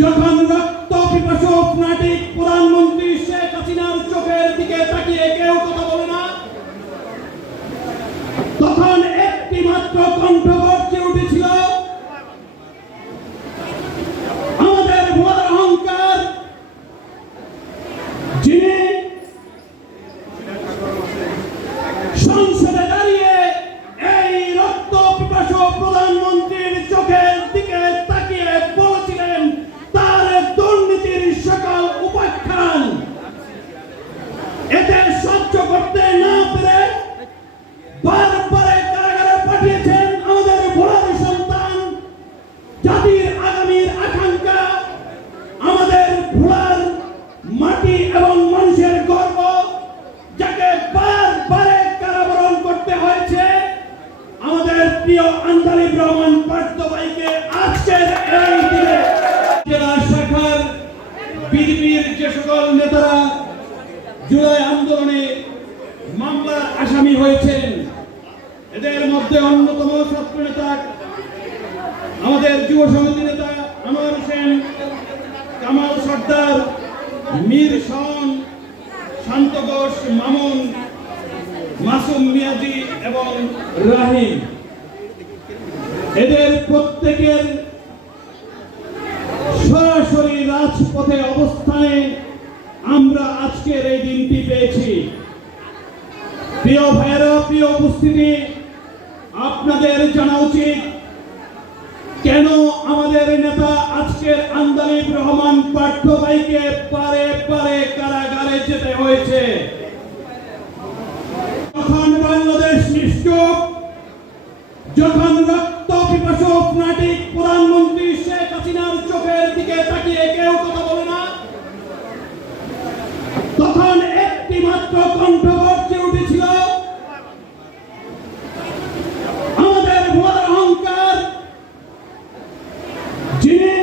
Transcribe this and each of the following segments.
যখন রক্ত পিপাসু ফ্যানাটিক প্রধানমন্ত্রী শেখ হাসিনার চোখের দিকে তাকিয়ে কেউ কথা বলে না, তখন একটি মাত্র কণ্ঠ গর্জে উঠেছিল, আমাদের ভোলার অহংকার, যিনি সংসদে দাঁড়িয়ে এই রক্ত পিপাসু প্রধানমন্ত্রীর চোখের দিকে তাকিয়ে বলেছিলেন তার দুর্নীতির সকল উপাখ্যান। এতে সহ্য করতে না পেরে বারবার কারাগারে পাঠিয়েছেন আমাদের ভোলার সন্তান, জাতির আগামীর আকাঙ্ক্ষা, আমাদের ভোলার মাটি এবং মানুষের গর্ব, যাকে বারবার কারাবরণ করতে হয়েছে আমাদের প্রিয় আন্দালিব রহমান পার্থ ভাইকে। আজকের এই দিনে জেলা শাখার বিজেপির যে সকল নেতারা জুলাই আন্দোলনে মামলার আসামি হয়েছেন, এদের মধ্যে অন্যতম ছাত্র নেতা আমাদের যুব সমিতি নেতা আনোয়ার হোসেন, কামাল সর্দার, মীর শাওন, শান্ত ঘোষ, মামুন, মাসুম মিয়াজি এবং রাহিম। এদের প্রত্যেকের সরাসরি রাজপথে অবস্থানে আমরা আজকের এই দিনটি পেয়েছি। প্রিয় ভাইয়েরা, প্রিয় উপস্থিতি, আপনাদের জানা উচিত কেন আমাদের নেতা আজকের আন্দালিব রহমান পার্থ ভাইকে বারে বারে কারাগারে যেতে হয়েছে। যখন বাংলাদেশ নিষ্ঠুর, যখন রক্ত পিপাসু ফ্যানাটিক প্রধানমন্ত্রী শেখ হাসিনার চোখের দিকে তাকিয়ে কেউ কথা বলে না, তখন একটি মাত্র কণ্ঠ গর্জে উঠেছিল, আমাদের ভোলার অহংকার, যিনি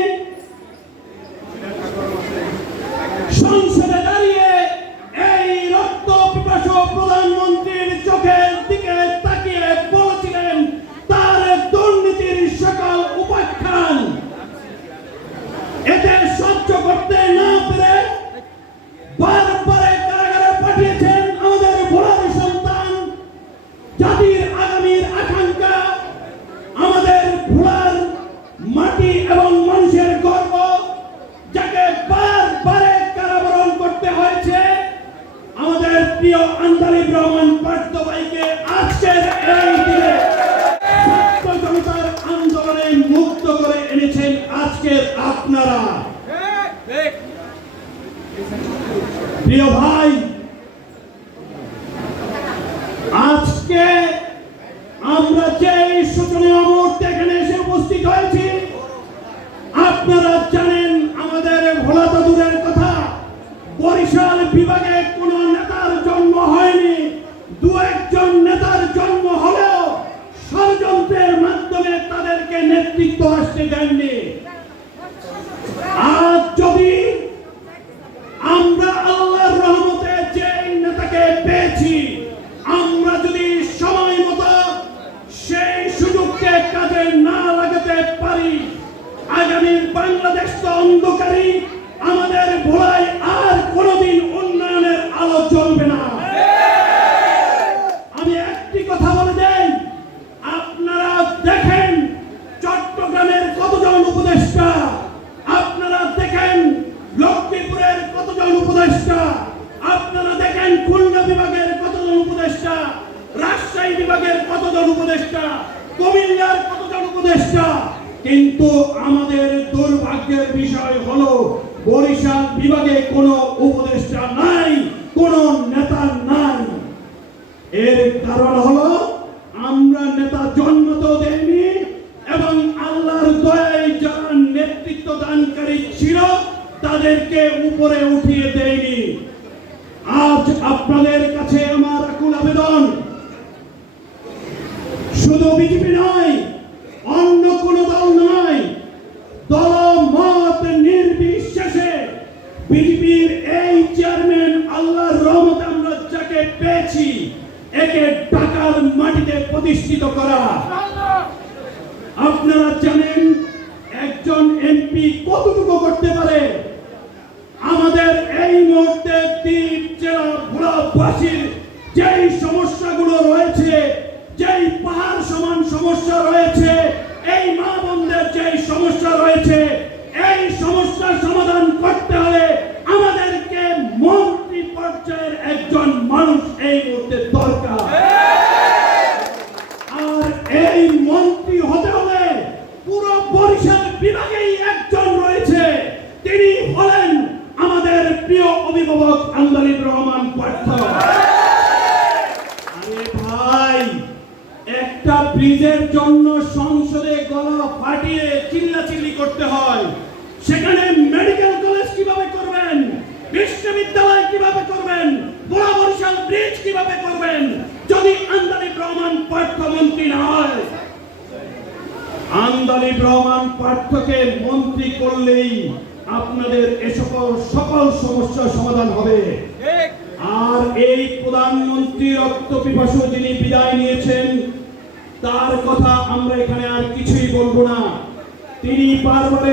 সংসদে দাঁড়িয়ে এই রক্ত পিপাসু প্রধানমন্ত্রীর চোখের দিকে তাকিয়ে বলেছিলেন তার দুর্নীতির সকল উপাখ্যান। এতে সহ্য করতে না পেরে বারবার কারাগারে পাঠিয়েছেন আমাদের ভোলার সন্তান, জাতির আগামীর আকাঙ্ক্ষা, আমাদের ভোলার মাটি এবং মানুষের গর্ব, যাকে বারবার কারাবরণ করতে হয়েছে আমাদের প্রিয় আন্দালিব রহমান পার্থ ভাইকে। আজকের এই দিনে ছাত্র জনতার আন্দোলনে মুক্ত করে এনেছেন আজকের আপনারা। প্রিয় ভাই, আজকে আমরা যে শোচনীয় মুহূর্তে এখানে এসে উপস্থিত হয়েছি, আপনারা জানেন আমাদের ভোলা তো দূরের কথা, বরিশাল বিভাগে কোন নেতার জন্ম হয়নি। দু একজন নেতার জন্ম হলেও ষড়যন্ত্রের মাধ্যমে তাদেরকে নেতৃত্ব আসতে দেননি। আজ যদি আমরা আল্লাহর রহমতে যে নেতাকে পেয়েছি, আমরা যদি সময় মতো সেই সুযোগকে কাজে না লাগাতে পারি, আগামীর বাংলাদেশ তো অন্ধকারী, আমাদের ভোলায় আর কোনোদিন উন্নয়নের আলো জ্বলবে না। আমি একটি কথা বলে দেই, আপনারা দেখেন চট্টগ্রামের কতজন উপদেষ্টা, আপনারা দেখেন লক্ষ্মীপুরের কতজন উপদেষ্টা, আপনারা দেখেন খুলনা বিভাগের কতজন উপদেষ্টা, রাজশাহী বিভাগের কতজন উপদেষ্টা, কুমিল্লার কতজন উপদেষ্টা, কিন্তু আমাদের দুর্ভাগ্যের বিষয় হলো বরিশাল বিভাগে কোনো উপদেষ্টা নাই, কোনো নেতা নাই। এর কারণ হলো আমরা নেতা জন্মতেও দেইনি এবং আল্লাহর দয়ায় যারা নেতৃত্ব দানকারী ছিল তাদেরকে উপরে উঠিয়ে দেয়নি। আজ আপনাদের কাছে আমার আকুল আবেদন, শুধু বিজেপি নয়, অন্য কোন দল নয়, দলমত নির্বিশেষে বিজেপির এই চেয়ারম্যান আল্লাহর রহমতে আমরা যাকে পেয়েছি, একে ঢাকার মাটিতে প্রতিষ্ঠিত করা। আপনারা জানেন একজন এমপি এমপি কতটুকু করতে পারে। আমাদের এই মুহূর্তে দ্বীপ জেলা ভোলাবাসীর যেই সমস্যাগুলো রয়েছে, যেই পাহাড় সমান সমস্যা রয়েছে, এই মা বোনদের যেই সমস্যা রয়েছে, এই সমস্যার সমাধান করতে হলে আমাদেরকে মন্ত্রী পর্যায়ের একজন মানুষ এই মুহূর্তে দরকার। আর এই মন্ত্রী হতে হলে পুরো বরিশাল বিভাগেই একজন রয়েছে, তিনি হলেন আমাদের প্রিয় অভিভাবক আন্দালিব রহমান পার্থ। আরে ভাই, একটা ব্রিজের জন্য সংসদে গলা ফাটিয়ে চিল্লাচিল্লি করতে হয়, সেখানে মেডিকেল কলেজ কিভাবে করবেন, বিশ্ববিদ্যালয় কিভাবে করবেন, বড় বরিশাল ব্রিজ কিভাবে করবেন যদি আন্দালিব রহমান পার্থ মন্ত্রী না হয়? আন্দালিব রহমান পার্থকে মন্ত্রী করলেই আপনাদের সকল সমস্যার সমাধান হবে। আর এই প্রধানমন্ত্রী রক্ত পিপাসু যিনি বিদায় নিয়েছেন, তার কথা আমরা এখানে আর কিছুই বলবো না। তিনি বারবার